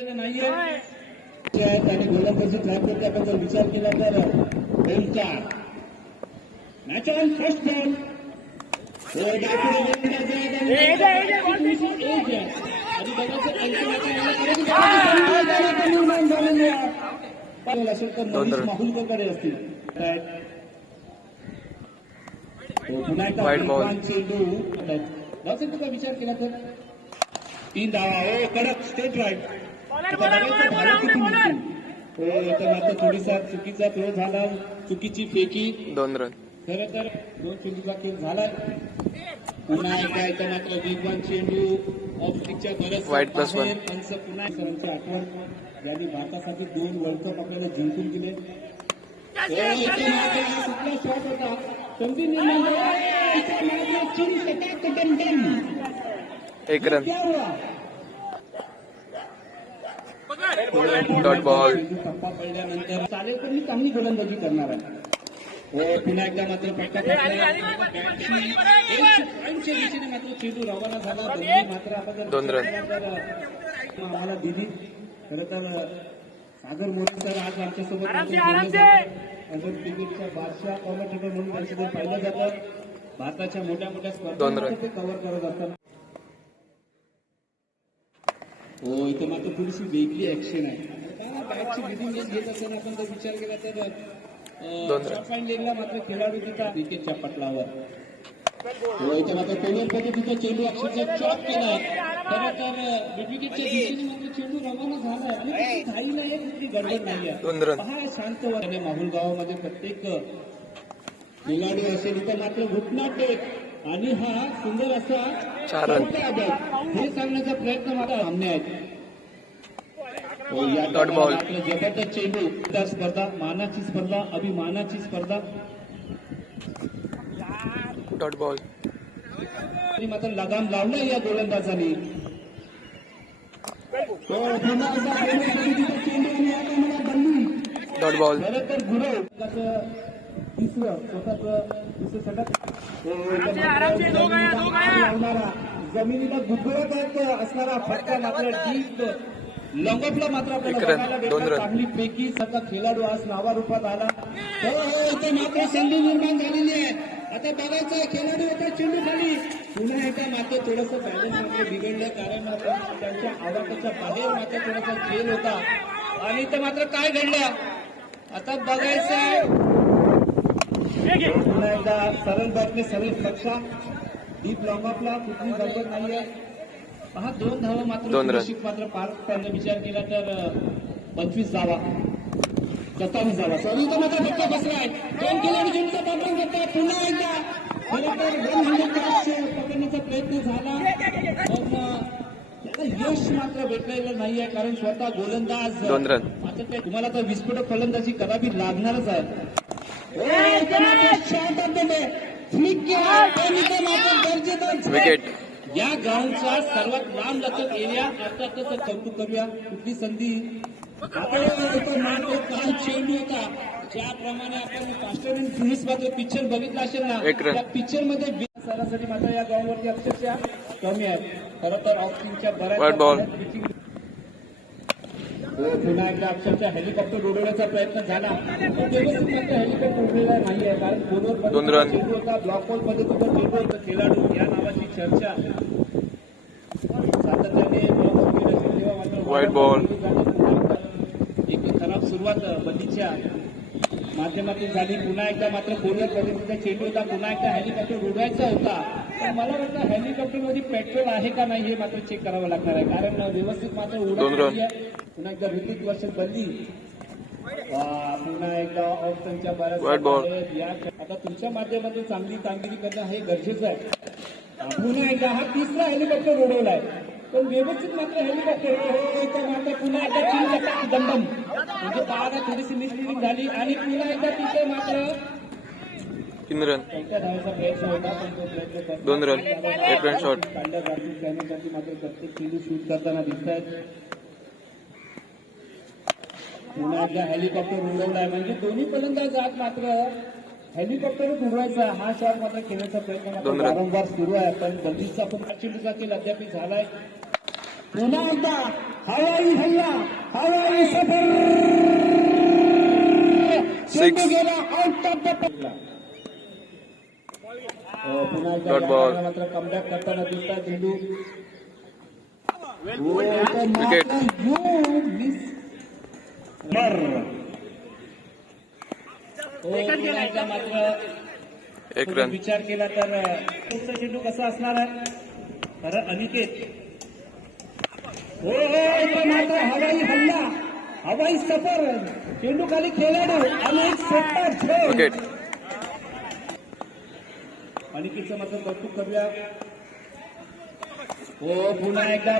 घेतलेलं नाहीये जे आहेत आणि गोलंदाजी ट्रॅकवरती आपण जर विचार केला तर Omkar match on first ball असेल तर दोन मनीष रन. माहुलकरकडे असतील काय? तो पुन्हा एकदा Wide ball. वेगवान चेंडू धावसंख्येचा तुका विचार केला तर तीन धावा हो कडक स्टेट राईट मात्र थोडीसा चुकीचा थ्रो झाला चुकीची फेकी. दोन रन खरं तर दोन चेंडूचा खेळ झालाय पुन्हा एकदा इथं मात्र वेगवान चेंडू ऑफ स्टिकच्या बरंच. बाहेर. पंच पुन्हा सरांची आठवण. ज्यांनी भारतासाठी दोन वर्ल्ड कप आपल्याला जिंकून दिले. कुठला शॉट होता? संधी निर्माण झाला. एक रन क्या हुआ? डॉट बॉल चेंडू टप्पा पडल्यानंतर चालेल चांगली गोलंदाजी करणार आहे हो पुन्हा एकदा मात्र मात्र चेंडू रवाना झाला मात्र तर आम्हाला दिली खरं तर सागर मोरे सर आज आमच्यासोबत क्रिकेटच्या बादशाह कॉमेंटेटर म्हणून त्यांच्याकडे पाहिलं जातं भारताच्या मोठ्या मोठ्या स्पर्धा. ते कव्हर करत असतात हो इथे मात्र थोडीशी वेगळी ऍक्शन आहे. बॅटची लिडिंग घेत असताना आपण जर विचार केला तर. शॉर्ट लेगला मात्र खेळाडू तिथं क्रिकेटच्या पटलावर. हो इथे मात्र पेनियर पद्धतीचा चेंडू अक्षरशः चॉप केलाय खरं तर विकेटच्या दिशेने मात्र चेंडू रवाना कुठली गडबड नाहीये दोन रन. पहा शांत आहे माहुल गावामध्ये प्रत्येक खेळाडू असेल इथं मात्र घुटना टेक आणि हा सुंदर असा हे सांगण्याचा प्रयत्न मात्र सामने आहेत. हो, डॉट बॉल. जबरदस्त चेंडू त्या स्पर्धा मानाची स्पर्धा अभिमानाची स्पर्धा. डॉट बॉल मात्र लगाम लावला या गोलंदाजांनी. हो, डॉट बॉल खरं तर गुरव तिसरं स्वतःच दुसरं षटक मात्र जमिनीला आहेत असणारा फटका मात्र डीप लंगटला मात्र एक आपल्याला. चांगली पैकी सगळा खेळाडू आज नावारूपात आला. हो हो इथे मात्र संधी निर्माण झालेली आहे. आता बघायचं आहे, खेळाडू आता चेंडू खाली. पुन्हा एकदा मात्र थोडस बॅलन्स मात्र बिघडलं कारण आपण त्यांच्या आवाकाच्या बाहेर मात्र थोडासा खेळ होता. आणि इथं मात्र काय घडलं? आता बघायचं आहे. पुन्हा एकदा सरळ बॅटने सरळ पक्षा. डीप ऑफला कुठली गडबड नाहीये. पहा दोन धावा मात्र मात्र पार करण्याचा विचार केला तर पंचवीस धावा. सत्तावीस धावा. सॉरी इथं मात्र धक्का बसलाय दोन चेंडूचा पाठलाग करतात पुन्हा एकदा खरं तर दोन हंड्रेड पकडण्याचा प्रयत्न झाला. पण त्याला यश मात्र भेटलेलं नाहीये कारण स्वतः गोलंदाज तुम्हाला तर विस्फोटक फलंदाजी करावी लागणारच आहे. केला, विकेट या ग्राउंडचा सर्वात लांब लचक एरिया अर्थातच कौतुक करूया. कुठली संधी? काय चेंडू होता. ज्याप्रमाणे आपण अँड फ्युरियस मात्र पिक्चर बघितला असेल ना. त्या पिक्चरमध्ये सरासरी मात्र या ग्राउंडवरती अक्षरशः कमी आहे. खरं तर ball. बऱ्याच हो, पुन्हा एकदा अक्षरशः हेलिकॉप्टर उडवण्याचा प्रयत्न झाला पण हेलिकॉप्टर उडलेला कारण दोन रन. चेंडू होता ब्लॉक बॉल पद्धतीचा चेंडू होता खेळाडू या नावाची चर्चा सातत्याने White ball. एक खराब सुरुवात बंदीच्या माध्यमातून झाली पुन्हा एकदा मात्र फोनवर पद्धतीचा चेंडू होता पुन्हा एकदा हेलिकॉप्टर उडवायचा होता पण मला वाटतं हेलिकॉप्टरमध्ये पेट्रोल आहे का नाही हे मात्र चेक करावं लागणार आहे कारण व्यवस्थित मात्र. नाहीये. पुन्हा एकदा ऋतिक वर्षात बदली पुन्हा एकदा ऑप्शनच्या बऱ्याच. या आता तुमच्या माध्यमातून चांगली कामगिरी करणं हे गरजेचं आहे. पुन्हा एकदा हा तिसरा हेलिकॉप्टर उडवलाय. पण व्यवस्थित मात्र हेलिकॉप्टर मात्र पुन्हा एकदा चीन टप्पा दमदम. म्हणजे पाहायला थोडीशी मिसलिडिंग झाली. आणि पुन्हा एकदा तिथे मात्र तीन रन दोन रन. एक रन करण्यासाठी मात्र प्रत्येक शूट करताना दिसत आहेत पुन्हा एकदा हेलिकॉप्टर उडवलाय. म्हणजे दोन्ही फलंदाज आज मात्र हेलिकॉप्टरच उडवायचा हा शॉट मात्र खेळण्याचा प्रयत्न. वारंवार सुरू आहे. पण बंदीचा पण खेळ अद्याप झालाय. पुन्हा एकदा हवाई हल्ला हवाई सफर. गेला आउट ऑफ द पुन्हा एकदा मात्र कमबॅक करताना दिसतात यो मिस मात्र. एक रन विचार केला तर चेंडू कसा असणार आहे? तर अनिकेत. हो हो मात्र हवाई हल्ला. हवाई सफर. चेंडू खाली खेळाडू. आणि एक सट्टा झेल अनिकेतचं मात्र कौतुक करूया. हो पुन्हा एकदा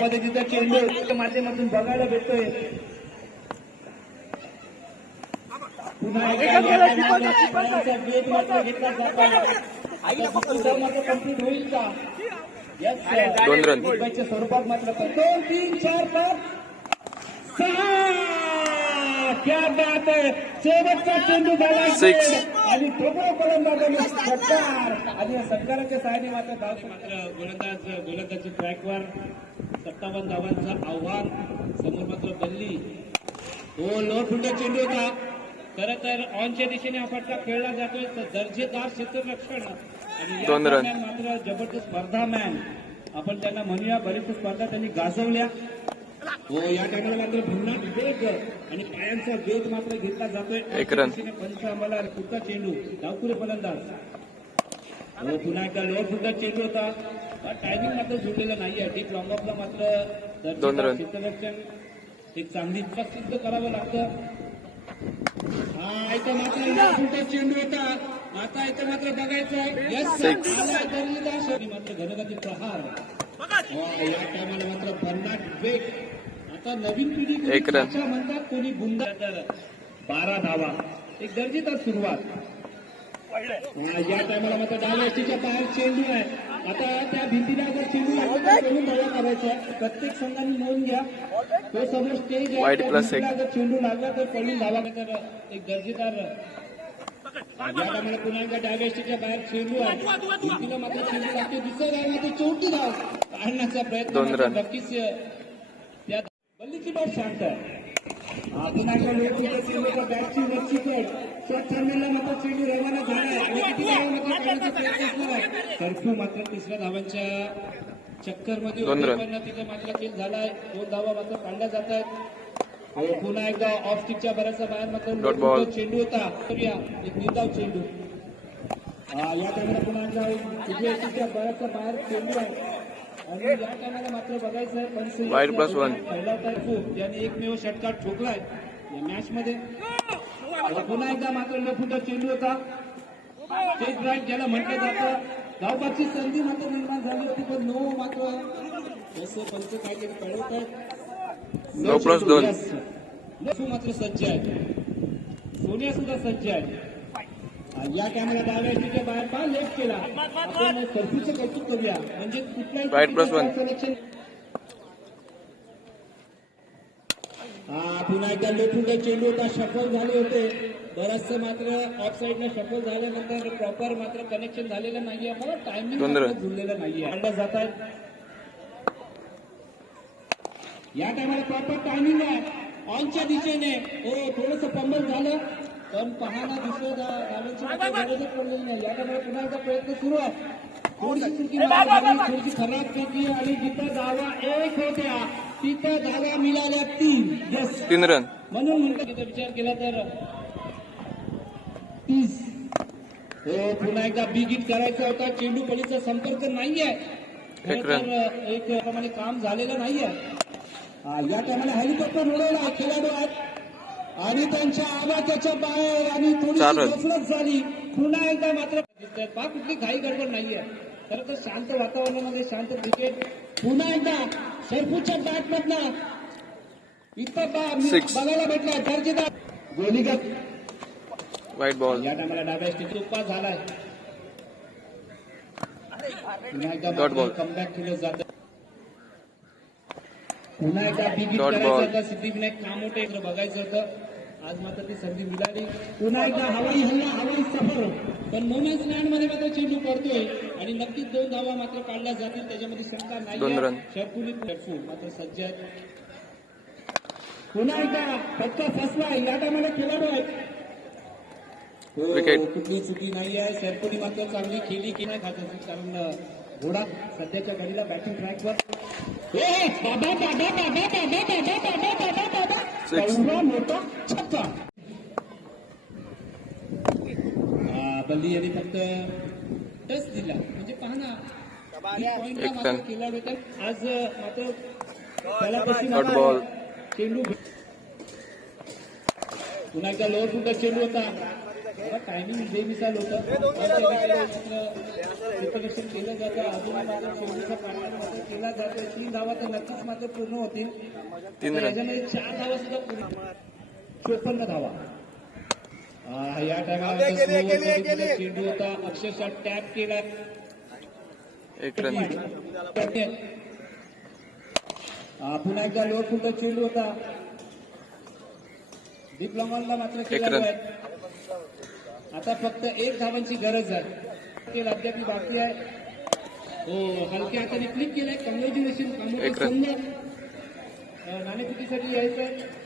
पद्धतीचा चेंडू माध्यमातून बघायला भेटतोय पुन्हा एकदा बॉलचा वेग मात्र घेतला जातो आता दुसरा मात्र कंप्लीट होईल का दोन run. स्वरूपात मात्र दोन तीन चार पाच सहा क्या बात आहे शेवटचा चेंडू झाला आणि ठोकळा फलंदाजाने षटकार आणि या षटकाराच्या सहाय्याने मात्र धाव मात्र गोलंदाज गोलंदाजी ट्रॅकवर सत्तावन्न धावांचं आव्हान. समोर मात्र बनली हो लोट फुटे चेंडू होता. खरं तर ऑनच्या दिशेने हा फटका खेळला जातोय तर दर्जेदार क्षेत्ररक्षण आणि मात्र जबरदस्त स्पर्धा मॅन आपण त्यांना म्हणूया बरीच स्पर्धा त्यांनी गाजवल्या. हो या टायमाला मात्र भन्नाट वेग आणि पायांचा वेग मात्र घेतला जातोय. एक रन. दिशेने पंच अंमलात पुढचा चेंडू. डावकुरे फलंदाज. हो पुन्हा एकदा लोअर फुटचा चेंडू होता टायमिंग मात्र जुळलेला नाहीये. डीप लॉंग ऑफला मात्र. क्षेत्ररक्षण एक चांगली इच्छा सिद्ध करावं लागतं. इथं मात्र चेंडू होता. आता इथं मात्र बघायचं मात्र घनगती प्रहार या टायमाला मात्र भन्नाट वेग. आता नवीन पिढी म्हणतात कोणी तर बारा धावा. एक दर्जेदार सुरुवात. हा, या टायमाला मात्र डाव्या बाहेर चेंडू आहे. आता त्या भिंतीला जर चेंडू लागला तर चेंडू धावा करायचा आहे प्रत्येक संघाने नोंद घ्या. तो समोर स्टेज आहे. त्या भिंतीला. जर चेंडू लागला तर पडून धावा तर एक दर्जेदार या टायमाला पुन्हा एकदा बाहेर चेंडू आहे. भिंतीला मात्र चेंडू लागतो. दुसऱ्या धाव चौथी धाव. काढण्याचा प्रयत्न. नक्कीच त्या बल्लीची बॉल शांत आहे. हा, पुन्हा एकदा लोकप्रिय चेंडूचा बॅटची वरची कट मात्र चेंडू रवाना झाला आणि किती धावा मात्र प्रयत्न असणार आहे कर्फ्यू मात्र तिसऱ्या धावांच्या चक्करमध्ये दोन तिथे मात्र खेळ झाला आहे दोन धावा मात्र काढल्या जात आहेत पुन्हा एकदा ऑफ स्टिकच्या बऱ्याचसा बाहेर मात्र चेंडू होता करूया एक निर्धाव चेंडू या टायमाला पुन्हा एकदा उजव्या बाहेर चेंडू आहे आणि या टायमाला मात्र बघायचं आहे one. पहिला टर्फू याने एकमेव षटकार ठोकलाय या मॅच मध्ये. पुन्हा एकदा मात्र लफुटा चेंडू होता. स्टेट राईट ज्याला म्हटलं जातं. धावबाची संधी मात्र निर्माण झाली होती पण नो मात्र. तसं पंच काहीतरी कळवत आहेत. दोन. लफू मात्र सज्ज आहे सोनिया सुद्धा सज्ज आहे या कॅमेरा डाव्या बाहेर पहा लेफ्ट केला. आपण कर्फ्यूचं कौतुक करूया. म्हणजे कुठल्याही हा पुन्हा एकदा लोखंड चेंडू होता सफल झाले होते. बराचसे मात्र ऑफ सफल झाल्यानंतर प्रॉपर मात्र कनेक्शन झालेलं नाहीये. मला टायमिंग. जुळलेलं नाहीये. अंडा जात आहेत या टायमाला प्रॉपर टायमिंग आहे. ऑनच्या दिशेने. हो थोडस पंबल झालं. पण पहाना दुसऱ्या पडलेली नाही. या टायमाला पुन्हा एकदा प्रयत्न सुरू आहे. थोडीशी चुकी थोडीशी खराब केली आणि जिथं धावा एक होत्या तिथं धावा मिळाल्या तीन. यस तीन रन. म्हणून म्हणतो तिथं विचार केला तर तीस. हो पुन्हा एकदा बिग हिट करायचा होता. चेंडू पलीचा संपर्क नाहीये. एक रन. तर एक प्रमाणे काम झालेलं नाहीये. हा, या टायमाला हेलिकॉप्टर उडवला. खेळाडू आहेत आणि त्यांच्या आवाजाच्या बाहेर आणि चार थोडी रन. घसरत झाली. पुन्हा एकदा मात्र. पहा कुठली घाई गडबड नाहीये. खरं तर शांत वातावरणामध्ये शांत क्रिकेट पुन्हा एकदा शेरपूरच्या बॅट मधनं Six. बघायला भेटलाय दर्जेदार. गोलीगत. वाईट बॉल या टायमाला डाव्या स्टिक उपा झालाय. पुन्हा एकदा. कमबॅक केलं जात. पुन्हा एकदा सिद्धिविनायक कामोटे इकडे बघायचं होतं. आज मात्र ती संधी मिळाली. पुन्हा एकदा हवाई हल्ला हवाई सफर. पण मोमेंट्स लँडमध्ये मात्र चेंडू पडतोय. आणि नक्कीच दोन धावा मात्र काढल्या जातील. त्याच्यामध्ये शंका नाही शेरफू मात्र सज्ज. आहेत पुन्हा एकदा फटका फसला या टायमाला खेळाडू आहे हो. कुठली चुकी नाही आहे शेरपुली मात्र चांगली खेळली की नाही खात असेल. कारण घोडा सध्याच्या घडीला बॅटिंग ट्रॅकवर बाबा, बाबा, बाबा, बाबा, बाबा, बल्ली यांनी फक्त टच दिला. म्हणजे पहा ना केला होता आज चेंडू. पुन्हा एकदा लोअर फुटचा चेंडू होता. मला टायमिंग जे मिसाल होतं रिकलेक्शन केलं जातं अजून माझ्या सोडीचा कार्यक्रम केला जातो तीन धावा तर नक्कीच माझे पूर्ण होतील. त्याच्यामध्ये चार धावा सुद्धा पूर्ण चोपन्न धावा. या टायमाला चेंडू होता अक्षरशः टॅप केला. एक पुन्हा एकदा लोअर फुलचा चेंडू होता. डिप्लोमाला मात्र केला आता फक्त एक धावांची गरज आहे. ते अद्याप बाकी आहे. हो हलक्या हाताने क्लिक केलंय. कॉंग्रॅच्युलेशन एक रन. नाणेफेकीसाठी यायचं